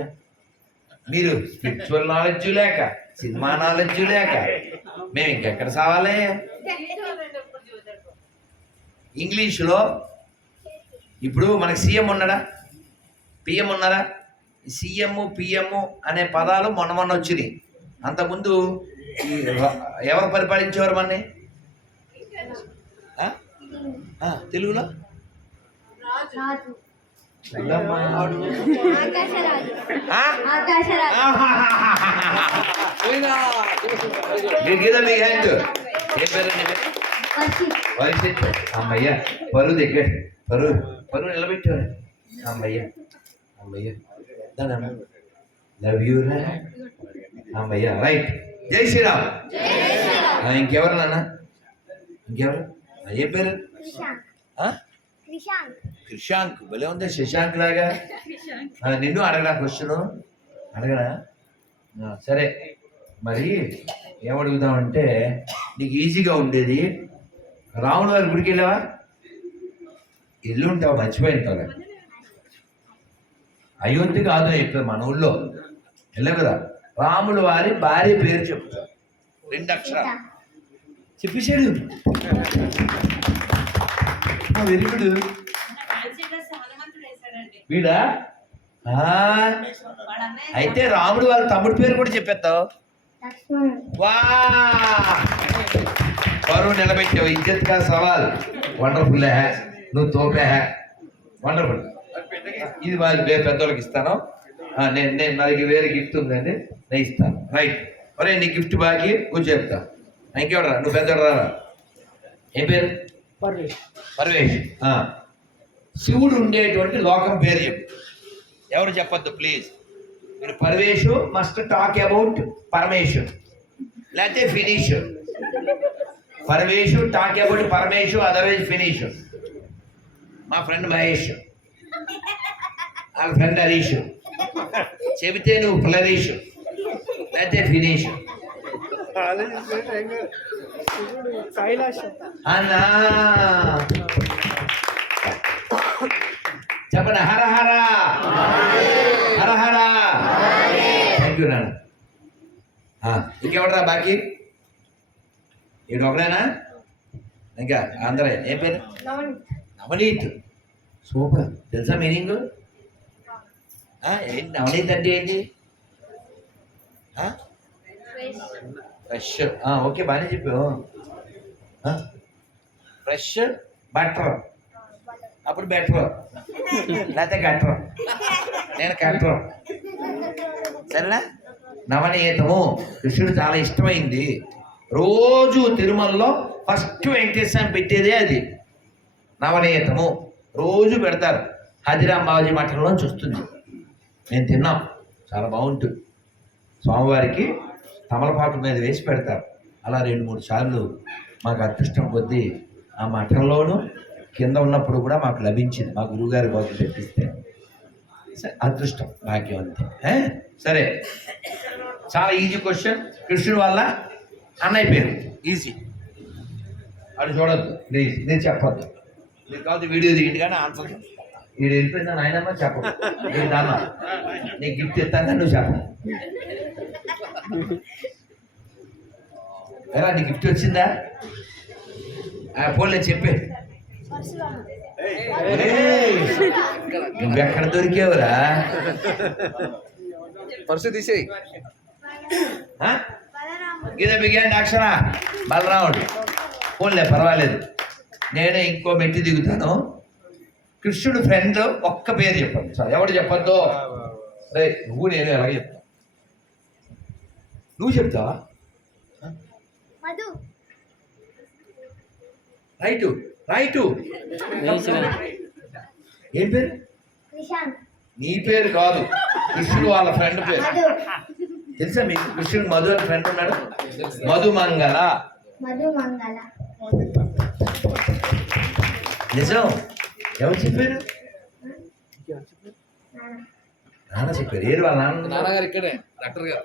మీరు స్పిరిచువల్ నాలెడ్జ్ లేక, సినిమా నాలెడ్జ్ లేక మేము ఇంకెక్కడ సావాలి? ఇంగ్లీషులో ఇప్పుడు మనకి సీఎం ఉన్నాడా, పిఎం ఉన్నారా? సీఎం పిఎం అనే పదాలు మొన్న వచ్చినాయి. అంతకుముందు ఎవరు పరిపాలించేవారు మనని? తెలుగులో అమ్మయ్య పరువు దగ్గర పరువు నిలబెట్టారు. అమ్మయ్య అమ్మయ్య లవ్ యూ రా అమ్మయ్య. రైట్. జై శ్రీరామ్. ఇంకెవరు నాన్న? ఇంకెవరు? ఏ పేరు? క్రిషాంక్. భలే ఉంది, శశాంక్ లాగా. నిన్ను అడగడా క్వశ్చన్? అడగడా? సరే మరి ఏమడుగుదామంటే నీకు ఈజీగా ఉండేది. రాముల వారి గుడికి వెళ్ళావా? ఇల్లు ఉంటావు, మర్చిపోయింటావు. అయోధ్య కాదు, ఇక్కడ మన ఊళ్ళో వెళ్ళాం కదా. రాముల వారి భార్య పేరు చెప్తారు, 2 అక్షరాలు చెప్పేశాడు. Very good. వీడా అయితే రాముడు వాళ్ళ తమ్ముడి పేరు కూడా చెప్పేస్తావు. లక్ష్మణుడు. వా పరువు నిలబెట్టావు, ఇజ్జత్ కా సవాల్. వండర్ఫుల్ హే, నువ్వు తోపే హే, వండర్ఫుల్. ఇది వాళ్ళ పెద్దోళ్ళకి ఇస్తాను. నేను నా దగ్గర వేరే గిఫ్ట్ ఉందండి, నేను ఇస్తాను. రైట్. ఒరే నీ గిఫ్ట్ బాకి కూర్చో చెప్తా. ఇంకెవడరా నువ్వు పెద్దోడు రారా. ఏం పేరు? పరవేష్. శివుడు ఉండేటువంటి లోకం పేరు చెప్పు. ఎవరు చెప్పొద్దు ప్లీజ్. మీరు పరవేషు మస్ట్ టాక్ అబౌట్ పరమేశ్వర్, లేకపోతే finish. Paramesu talk about Paramesu, otherwise finish. మా ఫ్రెండ్ మహేష్, వాళ్ళ ఫ్రెండ్ హరీష్. చెబితే నువ్వు ఫ్లరీష్, లేకపోతే ఫినిష్ అన్నా. చెప్పండి హర హర హర హర. థ్యాంక్ యూ నాన్న. ఇంకెవడరా బాకీ? ఈడు ఒకడేనా? ఇంకా అందరూ ఏం పేరు? నవనీత్. సూపర్. తెలుసా మీనింగ్? ఏంటి నవనీత్ అంటే ఏంటి? ఫ్రెష్. ఓకే బాగానే చెప్పావు. ఫ్రెష్ బటర్, అప్పుడు బెటర్, లేకపోతే గట్టర్. నేను కట్టర్. సరేనా? నవనీతము కృష్ణుడు చాలా ఇష్టమైంది. రోజు తిరుమలలో ఫస్ట్ వెంకటేశ్వరం పెట్టేదే అది నవనీతము. రోజు పెడతారు. హజిరాం బాబాజీ మఠంలో చూస్తుంది. నేను తిన్నాం, చాలా బాగుంటుంది. స్వామివారికి తమలపాకు మీద వేసి పెడతారు. అలా 2-3 సార్లు మాకు అదృష్టం కొద్దీ ఆ మఠంలోనూ కింద ఉన్నప్పుడు కూడా మాకు లభించింది. మా గురువుగారి బాబు పెట్టిస్తే అదృష్టం, భాగ్యం అంతే. సరే, చాలా ఈజీ క్వశ్చన్. కృష్ణుడు వల్ల అన్నయ్య పేరు ఈజీ. అది చూడద్దు ప్లీజ్, నేను చెప్పొద్దు. మీరు కాదు వీడియో దిగింది కానీ ఆన్సర్ వీడు వెళ్ళిపోయిందా నాయనమ్మ చెప్పదు. నేను దాన్నా నీకు గిఫ్ట్ ఇస్తాను కానీ నువ్వు చెప్పు. ఎలా నీ గిఫ్ట్ వచ్చిందా? పోలే చెప్పే. నువ్వెక్కడ దొరికేవురా? పర్సు తీసేయి. గీత బిగియండి అక్షర బలరాముడు. పోన్లే పర్వాలేదు, నేనే ఇంకో మెట్టి దిగుతాను. కృష్ణుడు ఫ్రెండ్ ఒక్క పేరు చెప్పండి సార్. ఎవడు చెప్పొద్దు. రే నువ్వు నేను ఎలాగ చెప్తా? నువ్వు చెప్తావా? మధు. Right right. ఏం పేరు? నిశాంత్. నీ పేరు కాదు, కృష్ణుడు వాళ్ళ ఫ్రెండ్ పేరు. మధు. తెలుసా మీకు? కృష్ణుడు మధు అని ఫ్రెండ్ ఉన్నాడు. మధుమంగళ. మధుమంగళ. నిజం? ఎవరు చెప్పారు? నాన్న. నాన్న చెప్పారు. ఏరు వాళ్ళ నాన్న? నాన్నగారు ఇక్కడే డాక్టర్ గారు.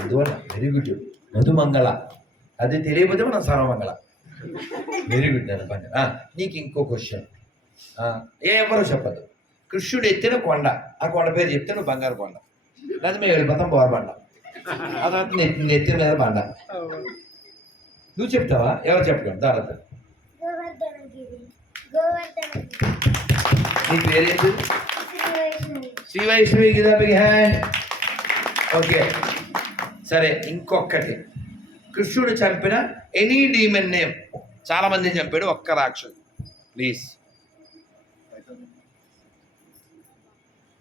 అందువల్ల వెరీ గుడ్. మధుమంగళ అది తెలియకపోతే మనం సర్వమంగళ. వెరీ గుడ్ నేను పని. నీకు ఇంకో క్వశ్చన్. ఎవరు చెప్పదు. కృష్ణుడు ఎత్తిన కొండ, ఆ కొండ పేరు చెప్తే నువ్వు బంగారు కొండ, లేదా మేము వెళ్ళిపోతాం బోరబండ. ఆ తర్వాత నెత్తిన మీద బండ. నువ్వు చెప్తావా? ఎవరు చెప్పగలరు? తర్వాత గోవర్ధనగిరి. గోవర్ధనగిరి. నీ పేరేంటి? Srivaishnavi. Sri Vaishnavi. Give a big hand. Okay సరే, ఇంకొకటి. కృష్ణుడు చంపిన ఎనీ డీమన్ నేమ్. చాలా మందిని చంపాడు, ఒక్క రాక్షసు ప్లీజ్.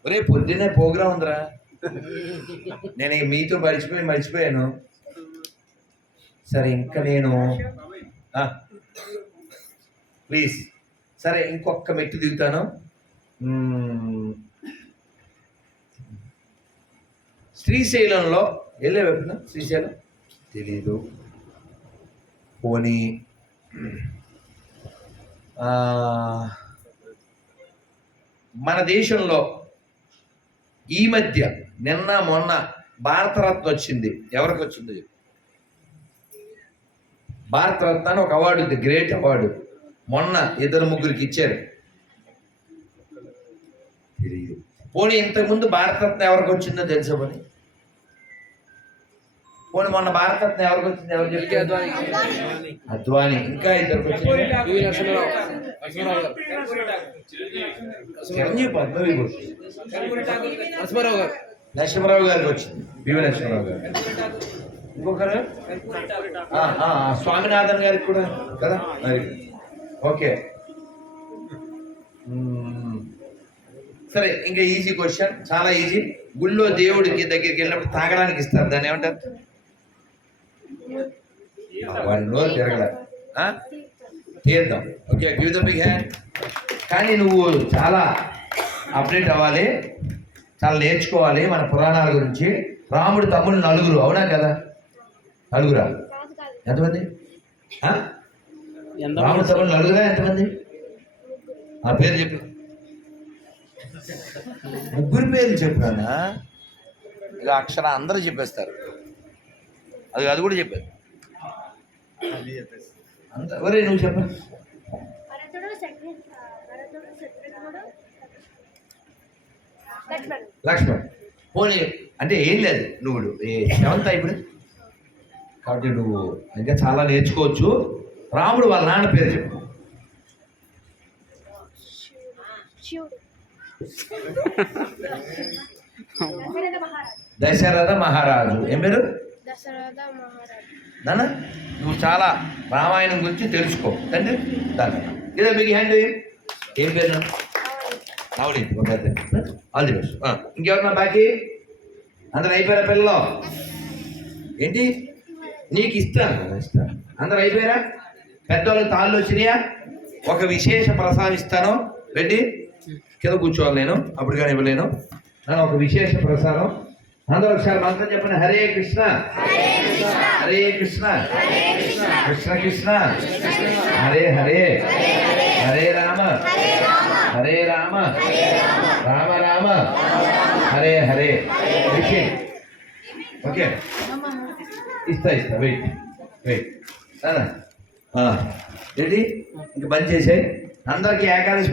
ఒరే పొద్దున్నే ప్రోగ్రాం ఉందిరా, నేను మీతో మర్చిపోయాను. సరే ఇంకా నేను ప్లీజ్. సరే ఇంకొక మెట్టు దిగుతాను. శ్రీశైలంలో వెళ్ళే వైపున శ్రీశైలం తెలీదు. పోనీ మన దేశంలో ఈ మధ్య నిన్న మొన్న భారతరత్న వచ్చింది. ఎవరికి వచ్చింది? భారతరత్న అని ఒక అవార్డు ఉంది, గ్రేట్ అవార్డు. మొన్న 2-3 ఇచ్చారు. తెలియదు. పోనీ ఇంతకుముందు భారతరత్న ఎవరికి వచ్చిందో తెలుసా పోనీ? పోనీ మొన్న భారతరత్న ఎవరికి వచ్చింది? ఎవరు ఎల్కే చెప్పారు? అద్వానీ, అద్వానీ. ఇంకా ఇద్దరికి వచ్చింది. పివి నరసింహారావు, నరసింహారావు గారు, చిరంజీవి పద్మవిభూషణ్. నరసింహారావు గారు, నరసింహారావు గారికి వచ్చింది. పివి నరసింహారావు గారు. ఇంకొకరు స్వామినాథన్ గారికి కూడా కదా. మరి ఓకే. సరే, ఇంకా ఈజీ క్వశ్చన్, చాలా ఈజీ. గుళ్ళో దేవుడికి దగ్గరికి వెళ్ళినప్పుడు తాగడానికి ఇస్తారు, దాన్ని ఏమంటారు? వారి నోరు తిరగల తీర్థం. Okay, give the big hand. కానీ నువ్వు చాలా అప్డేట్ అవ్వాలి, చాలా నేర్చుకోవాలి మన పురాణాల గురించి. రాముడు తమ్ముడు నలుగురు, అవునా కదా? నలుగురా? ఎంతమంది? రాముడు తమ్ముడు నలుగురా? ఎంతమంది? ఆ పేరు చెప్పు. ముగ్గురు పేర్లు చెప్పానా? ఇక అక్షర అందరూ చెప్పేస్తారు. అది కూడా చెప్పారు. ఒరే నువ్వు చెప్ప. భరతుడు శత్రుఘ్నుడు లక్ష్మణుడు. లక్ష్మణ్. పోనీ అంటే ఏం లేదు, నువ్వు సెవెంత్ ఇప్పుడు కాబట్టి నువ్వు ఇంకా చాలా నేర్చుకోవచ్చు. రాముడు వాళ్ళ నాన్న పేరు చెప్పు. శివుడు. దశరథ మహారాజు. ఏం పేరు? దశరథ మహారాజు. నాన్న నువ్వు చాలా రామాయణం గురించి తెలుసుకో తండ్రి. దాని ఇదే బిగ్ హ్యాండ్. ఏం పేరు? నవనీత్. All the best. ఇంకెవరన్నా బాకీ? అందరు అయిపోయారా పిల్లలు? ఏంటి నీకు ఇస్తాను కదా, ఇస్తాను. అందరు అయిపోయారా? పెద్దవాళ్ళకి తాళ్ళు వచ్చినాయా? ఒక విశేష ప్రసాదిస్తాను. రెడ్డి కింద కూర్చోవాలి, నేను అప్పుడు కానీ ఇవ్వలేను. నన్ను ఒక విశేష ప్రసాదం. అందరూ ఒకసారి మంత్రం చెప్పండి. హరే కృష్ణ హరే కృష్ణ కృష్ణ కృష్ణ హరే హరే హరే రామ హరే రామ రామ రామ హరే హరే. ఓకే, ఇస్తా వెయిట్ వెయిట్. ఏంటి ఇంక బంద్ చేసాయి. అందరికీ ఏకాదశి